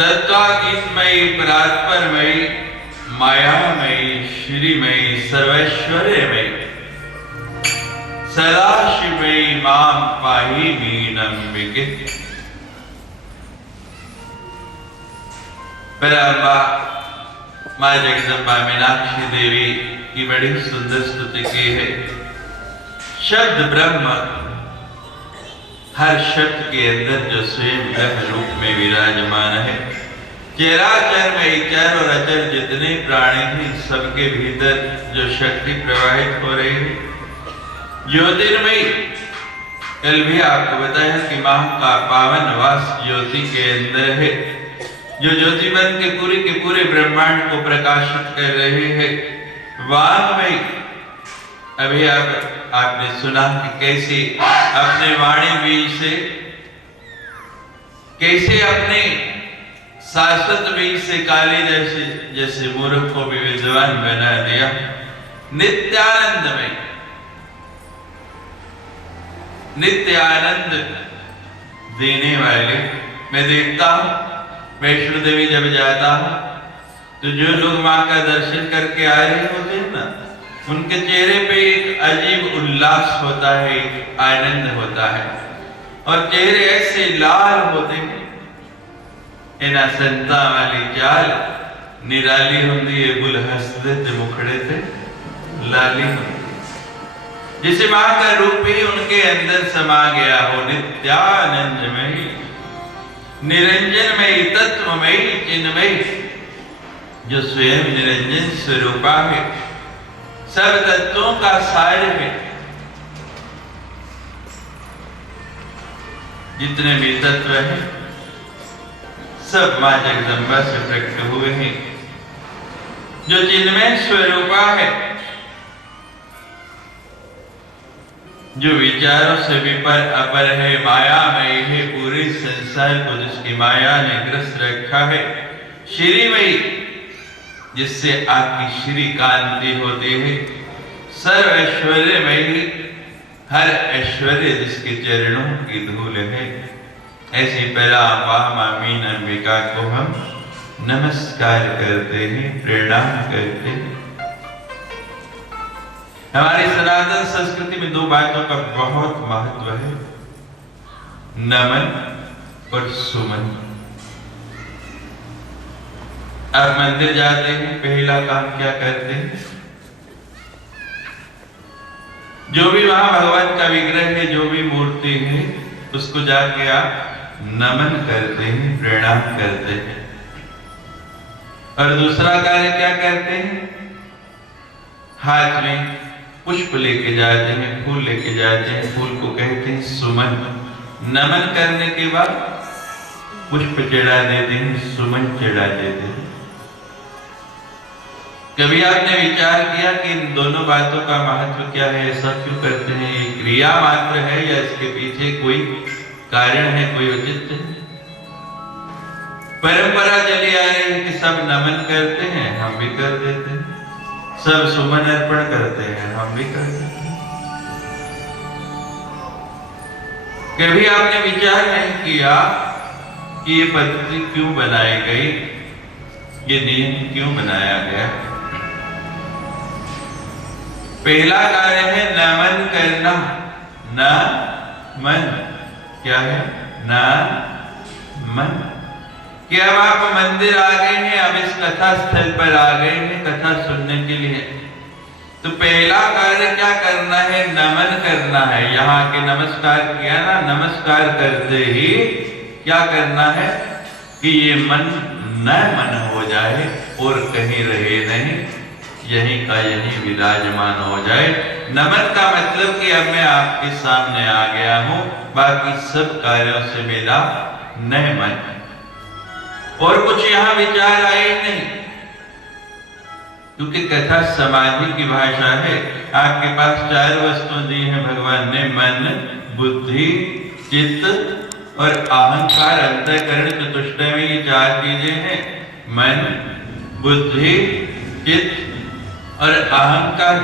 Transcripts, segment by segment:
तत्वातीतमयी परात्परमयी मायामयी श्रीमयी सर्वैश्वर्यमयी सदाशिवमयी मां पाहि मीनम्बिके। पराम्बा मां जगदम्बा मीनाक्षी देवी की बड़ी सुंदर स्तुति की है। शब्द ब्रह्म, हर शब्द के अंदर जो स्वयं ब्रह्म रूप में विराजमान है। चराचर में चर और अचर जितने प्राणी हैं सबके भीतर जो शक्ति प्रवाहित हो रही है ज्योतिर्मयी। कल भी आपको बताया कि मां का पावन वास ज्योति के अंदर है, जो ज्योति बन के पूरे ब्रह्मांड को प्रकाशित कर रहे हैं। वांगमयी, अभी आपने सुना कि कैसे अपने वाणी बीज से, कैसे अपने शाश्वत बीज से काली जैसे मूर्ख को भी विद्वान बना दिया। नित्यानंदमय, नित्य आनंद देने वाले। मैं देखता हूं वैष्णो देवी जब जाता हूं तो जो लोग मां का दर्शन करके आ रहे होते हैं ना, उनके चेहरे पे एक अजीब उल्लास होता है, एक आनंद होता है और चेहरे ऐसे लाल होते हैं। इना संता वाली चाल निराली होती है, गुल हंसते थे मुखड़े थे लाली होती, जिसे मां का रूप ही उनके अंदर समा गया हो। नित्यानंदमयी, निरंजनमयी, तत्वमयी, चिन्मयी, जो स्वयं निरंजन स्वरूपा है, सब तत्वों का सार है। जितने भी तत्व हैं सब मां जगदम्बा से प्रकट हुए हैं, जो चिन्मय स्वरूपा है, जो विचारों से विपर अपर है, मायामयी है, पूरे संसार को जिसकी माया ने ग्रस्त रखा है। श्रीमयी, जिससे आपकी श्री कांति होती है। सर्व ऐश्वर्यमयी, हर ऐश्वर्य जिसके चरणों की धूल है। ऐसी पराम्बा मां मीनांबिका को हम नमस्कार करते हैं, प्रणाम करते हैं। हमारी सनातन संस्कृति में दो बातों का बहुत महत्व है, नमन और सुमन। आप मंदिर जाते हैं, पहला काम क्या करते हैं? जो भी वहां भगवान का विग्रह है, जो भी मूर्ति है, उसको जाके आप नमन करते हैं, प्रणाम करते हैं। और दूसरा कार्य क्या करते हैं? हाथ में पुष्प लेके जाते हैं, फूल लेके जाते हैं, फूल को कहते हैं सुमन। नमन करने के बाद पुष्प चढ़ा देते हैं, सुमन चढ़ा देते हैं। कभी आपने विचार किया कि इन दोनों बातों का महत्व क्या है? ऐसा क्यों करते हैं? ये क्रिया मात्र है या इसके पीछे कोई कारण है, कोई औचित्य है? परंपरा चली आ रही है कि सब नमन करते हैं, हम भी कर देते हैं। सब सुमन अर्पण करते हैं, हम भी कर देते हैं। कभी आपने विचार नहीं किया कि ये पद्धति क्यों बनाई गई, ये नियम क्यों बनाया गया? पहला कार्य है नमन करना। न मन, क्या है? न मन। कि अब आप मंदिर आ गए हैं, अब इस कथा स्थल पर आ गए हैं कथा सुनने के लिए, तो पहला कार्य क्या करना है? नमन करना है। यहाँ के नमस्कार किया ना, नमस्कार करते ही क्या करना है कि ये मन न मन हो जाए और कहीं रहे नहीं, यहीं का यहीं विराजमान हो जाए। नमन का मतलब कि अब मैं आपके सामने आ गया हूं, बाकी सब कार्यों से मेरा न मन, और कुछ यहां विचार आए नहीं, क्योंकि कथा समाधि की भाषा है। आपके पास चार वस्तुएं दी हैं भगवान ने, मन, बुद्धि, चित्त और अहंकार। अंतःकरण चतुष्टय में ये चार चीजें हैं, मन, बुद्धि, चित्त और अहंकार।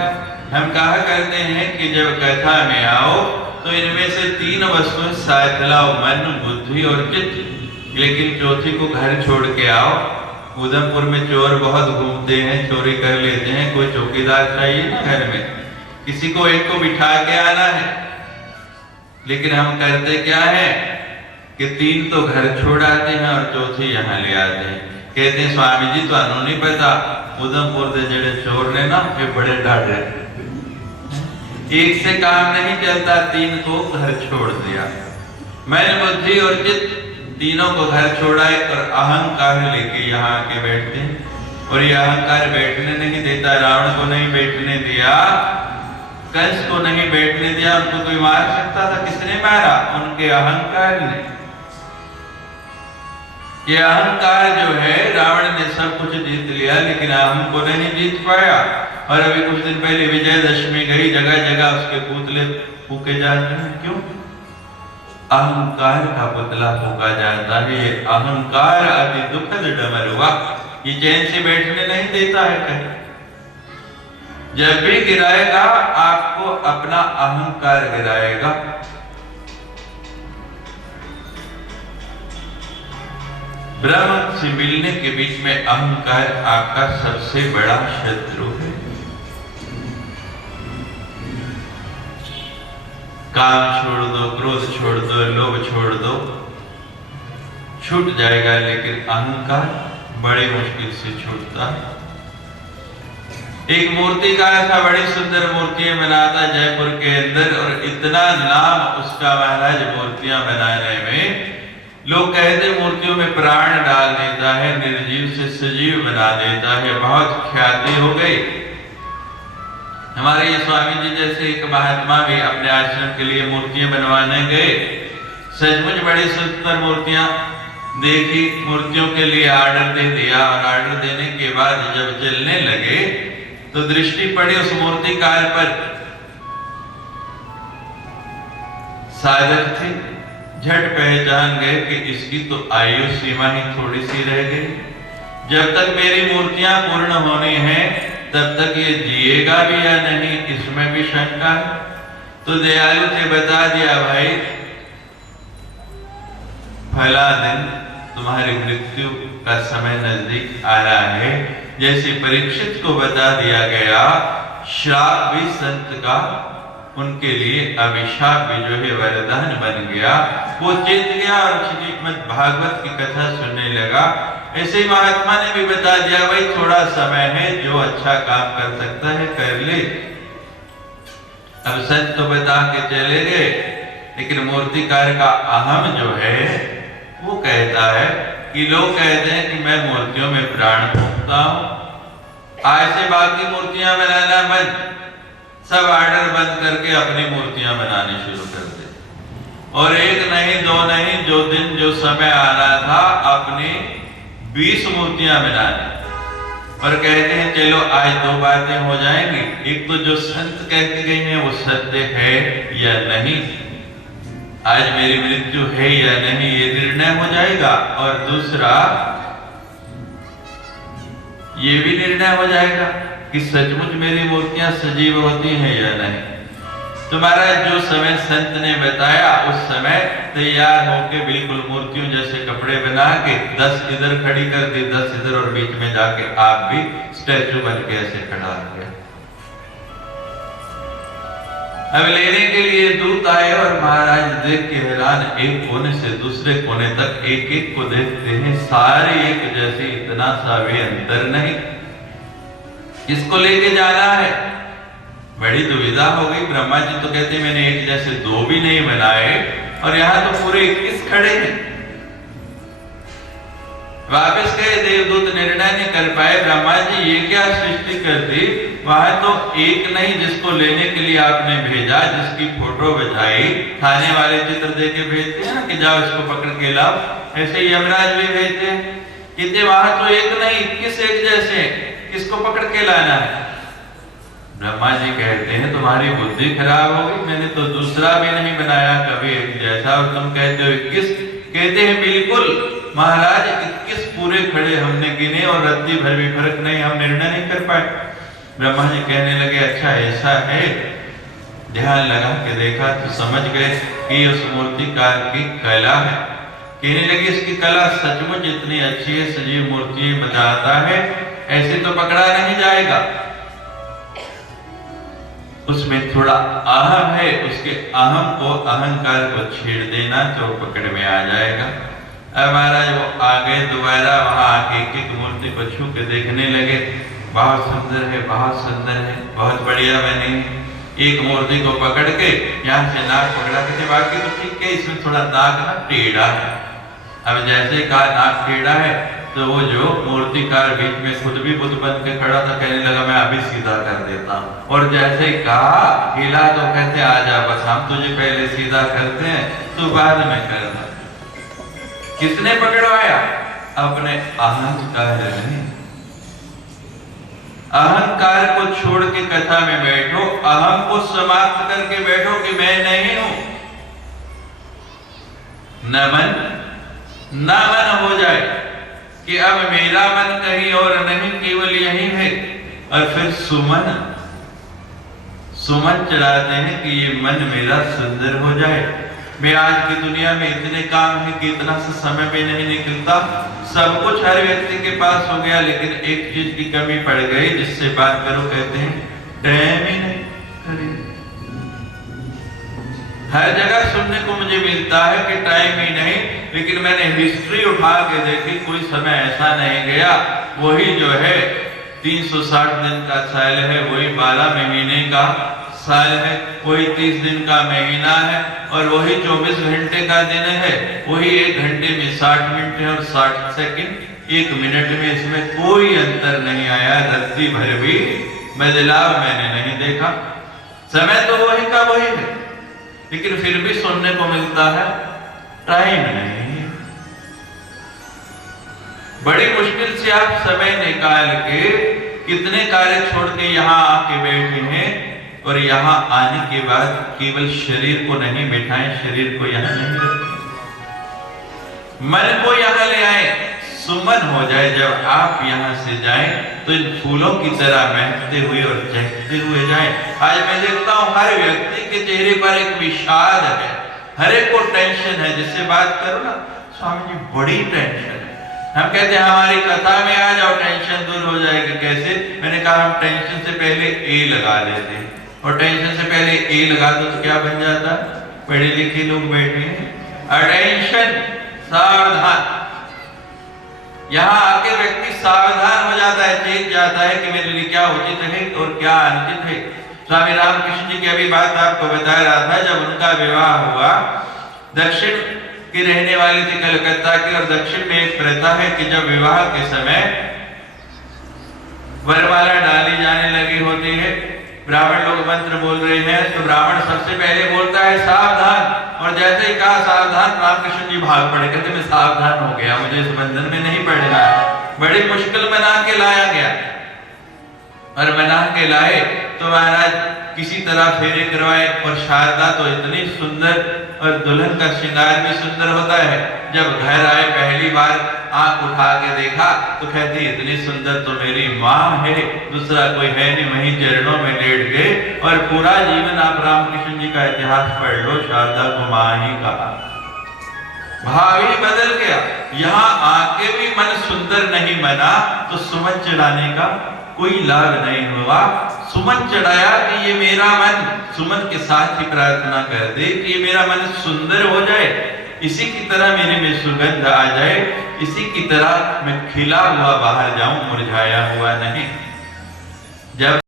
हम कहा करते हैं कि जब कथा में आओ तो इनमें से तीन वस्तुएं साथ लाओ, मन, बुद्धि और चित्त। लेकिन चौथी को घर छोड़ के आओ। उधमपुर में चोर बहुत घूमते हैं, चोरी कर लेते हैं, कोई चौकीदार चाहिए ना घर में, किसी को एक को बिठा के आना है। लेकिन हम करते क्या है कि 3 तो घर छोड़ आते हैं और चौथी यहाँ ले आते हैं। कहते हैं स्वामी जी तो नहीं पता, उधमपुर के जेड़े चोर ने ना ये बड़े डाढ़े, एक से काम नहीं चलता, 3 को घर छोड़ दिया। मन बुद्धि और चित्त तीनों को घर छोड़ा है और अहंकार लेके यहाँ आके बैठते हैं। और ये अहंकार बैठने नहीं देता। रावण को नहीं बैठने दिया, कंस को नहीं बैठने दिया। उनको कोई मार सकता था, किसने मारा? उनके अहंकार ने। ये अहंकार जो है, रावण ने सब कुछ जीत लिया लेकिन अहम को नहीं जीत पाया। और अभी कुछ दिन पहले विजयदशमी गई, जगह जगह उसके पुतले फूके जाते हैं। क्यों? अहंकार का पुतला फूका जाता है। ये अहंकार अति दुखद डमरुआ, ये चैन से बैठने नहीं देता है कहीं। जब भी गिराएगा आपको अपना अहंकार गिराएगा। ब्रह्म से मिलने के बीच में अहंकार आपका सबसे बड़ा शत्रु है। काम छोड़ दो, क्रोध छोड़ दो, लोभ छोड़ दो, छूट जाएगा। लेकिन अहंकार बड़ी मुश्किल से छूटता है। एक मूर्तिकार था, बड़ी सुंदर मूर्तियां बनाता जयपुर के अंदर, और इतना नाम उसका महाराज मूर्तियां बनाने में। लोग कहते मूर्तियों में प्राण डाल देता है, निर्जीव से सजीव बना देता है, बहुत ख्याति हो गई। हमारे ये स्वामी जी जैसे एक महात्मा भी अपने आश्रम के लिए मूर्तियां बनवाने गए। सचमुच बड़ी सुंदर मूर्तियां देखी, मूर्तियों के लिए आर्डर दे दिया। और आर्डर देने के बाद जब चलने लगे तो दृष्टि पड़ी उस मूर्तिकार पर। साधक थे, झट पहचान गए कि इसकी तो आयु सीमा ही थोड़ी सी रह गई। जब तक मेरी मूर्तियां पूर्ण होनी है तब तक ये जिएगा भी या नहीं, इसमें भी शंका है। तो दयालु थे, बता दिया भाई फला दिन तुम्हारी मृत्यु का समय नजदीक आ रहा है। जैसे परीक्षित को बता दिया गया, श्राप भी संत का उनके लिए अभिशाप भी जो है वरदान बन गया। वो चेत गया और श्रीमद् भागवत की कथा सुनने लगा। ऐसे ही महात्मा ने भी बता दिया, भाई थोड़ा समय है, जो अच्छा काम कर सकता है कर ले। अब संत तो बता के चले गए, लेकिन मूर्तिकार का अहम जो है वो कहता है कि लोग कहते हैं कि मैं मूर्तियों में प्राण फूंकता हूं। आज से बाकी मूर्तियां बनाना बंद, सब आर्डर बंद करके अपनी मूर्तियां बनानी शुरू कर दे। और एक नहीं, 2 नहीं, जो दिन जो समय आना था अपनी 20 मूर्तियां बनाने। और कहते हैं चलो आज 2 बातें हो जाएंगी। एक तो जो संत कह के गए हैं वो सत्य है या नहीं, आज मेरी मृत्यु है या नहीं, ये निर्णय हो जाएगा। और दूसरा ये भी निर्णय हो जाएगा कि सचमुच मेरी मूर्तियां सजीव होती हैं या नहीं। तुम्हारा जो समय संत ने बताया उस समय तैयार होके बिल्कुल मूर्तियों जैसे कपड़े बना के 10 इधर खड़ी कर दी, 10 इधर, और बीच में जाके आप भी स्टैचू बन के ऐसे खड़ा हो गया। अब लेने के लिए दूत आए और महाराज देख के हैरान, एक कोने से दूसरे कोने तक एक एक को देखते हैं, सारे एक जैसे, इतना सा भी अंतर नहीं। किसको लेके जाना है? बड़ी दुविधा हो गई। ब्रह्मा जी तो कहते मैंने एक जैसे 2 भी नहीं बनाए, और यहाँ तो पूरे 21 खड़े हैं। वापस गए, देवदूत निर्णय नहीं कर पाए, ब्रह्मा जी ये क्या सृष्टि कर दी। वहां तो एक नहीं, जिसको लेने के लिए आपने भेजा, जिसकी फोटो बिछाई, थाने वाले चित्र दे के भेजते हैं ना कि जाओ इसको पकड़ के लाओ, ऐसे यमराज भी भेजते हैं। कितने वहां तो एक नहीं, 21 एक जैसे, किसको पकड़ के लाना है? ब्रह्मा जी कहते हैं तुम्हारी बुद्धि खराब होगी, मैंने तो दूसरा भी नहीं बनाया कभी एक जैसा, और तुम कहते हो 21। कहते हैं बिल्कुल महाराज, 21 पूरे खड़े हमने गिने और रत्ती भर भी फर्क नहीं, हम निर्णय नहीं कर पाए। ब्रह्मा जी कहने लगे अच्छा ऐसा है। ध्यान लगा के देखा तो समझ गए कि उस मूर्तिकार की कला है। कहने लगी इसकी कला सचमुच इतनी अच्छी है, सजीव मूर्ति बनाता है, ऐसे तो पकड़ा नहीं जाएगा। उसमें थोड़ा अहम है, उसके अहम को, अहंकार को छेड़ देना तो पकड़ में आ जाएगा। अब महाराज वो आ गए दोबारा, वहां आके एक एक मूर्ति को छू के देखने लगे। बहुत सुंदर है, बहुत सुंदर है, बहुत बढ़िया बनी है। एक मूर्ति को पकड़ के यहाँ से नाक पकड़ा के, बाकी तो ठीक है, इसमें थोड़ा नाक ना टेढ़ा है। अब जैसे कहा नाक टेढ़ा है, तो वो जो मूर्तिकार बीच में खुद भी बुद्ध बन के खड़ा था, कहने लगा मैं अभी सीधा कर देता हूँ। और जैसे कहा हिला तो कहते आजा, बस हम तुझे पहले सीधा करते हैं, तू बाद में करना। किसने पकड़वाया? अपने अहंकार ने। अहंकार को छोड़ के कथा में बैठो, अहम को समाप्त करके बैठो कि मैं नहीं हूं। न मन हो जाए कि अब मेरा मन कहीं और नहीं, केवल यही है। और फिर सुमन चढ़ाते हैं कि ये मन मेरा सुंदर हो जाए। मैं आज की दुनिया में इतने काम है कि इतना सा समय भी नहीं निकलता। सब कुछ हर व्यक्ति के पास हो गया, लेकिन एक चीज की कमी पड़ गई, जिससे बात करो कहते हैं टाइम ही नहीं करें। हर जगह सुनने को मुझे मिलता है कि टाइम ही नहीं, लेकिन मैंने हिस्ट्री उठा के देखी, कोई समय ऐसा नहीं गया। वही जो है 360 दिन का साल है, वही 12 महीने का साल है, वही 30 दिन का महीना है, और वही 24 घंटे का दिन है। वही 1 घंटे में 60 मिनट है और 60 सेकंड 1 मिनट में। इसमें कोई अंतर नहीं आया, रत्ती भर भी बदलाव मैंने नहीं देखा। समय तो वही का वही है, लेकिन फिर भी सुनने को मिलता है टाइम नहीं। बड़ी मुश्किल से आप समय निकाल के कितने कार्य छोड़ के यहाँ आके बैठे हैं, और यहाँ आने के बाद केवल शरीर को नहीं बैठाएं, शरीर को यहाँ नहीं रखें, मन को यहाँ ले आए। सुमन हो जाए जब आप यहाँ से जाएं, तो इन फूलों की तरह महकते हुए और चहकते हुए जाएं। आज मैं देखता हूँ हर व्यक्ति के चेहरे पर एक विषाद है, हर एक को टेंशन है। जिससे बात करो ना, स्वामी जी बड़ी टेंशन है। हम कहते हैं हमारी कथा में आ जाओ, टेंशन दूर हो जाएगी। कैसे? मैंने कहा हम टेंशन से पहले ए लगा लेते हैं, और टेंशन से पहले ए लगा दो तो क्या बन जाता? पढ़े लिखे लोग बैठे हैं, अटेंशन, सावधान। यहाँ आके व्यक्ति सावधान हो जाता है, चेत जाता है कि मेरे लिए क्या उचित है और क्या अनुचित है। स्वामी रामकृष्ण जी की अभी बात आपको बता रहा था, जब उनका विवाह हुआ, दक्षिण की रहने वाली थी कलकत्ता की, और दक्षिण में एक प्रथा है कि जब विवाह के समय वरमाला डाली जाने लगी होती है, ब्राह्मण लोग मंत्र बोल रहे हैं, तो ब्राह्मण सबसे पहले बोलता है सावधान, और जैसे ही कहा सावधान, रामकृष्ण जी भाग पड़े, कहते मैं सावधान हो गया, मुझे इस बंधन में नहीं पड़ना है। बड़ी मुश्किल मना के लाया गया, और मना के लाए तो महाराज किसी तरह फेरे करवाए। और शारदा तो इतनी सुंदर, और दुल्हन का श्रृंगार भी सुंदर होता है। जब घर आए पहली बार आंख उठा के देखा तो कहती इतनी सुंदर तो मेरी माँ है, दूसरा कोई है नहीं। वहीं चरणों में लेट गए, और पूरा जीवन आप रामकृष्ण जी का इतिहास पढ़ लो, शारदा को माँ ही कहा। भाव ही बदल गया। यहाँ आके भी मन सुंदर नहीं बना तो सुमन चढ़ाने का कोई लाभ नहीं हुआ। सुमन चढ़ाया कि ये मेरा मन, सुमन के साथ ही प्रार्थना कर दे कि ये मेरा मन सुंदर हो जाए, इसी की तरह मेरे में सुगंध आ जाए, इसी की तरह मैं खिला हुआ बाहर जाऊं, मुरझाया हुआ नहीं। जब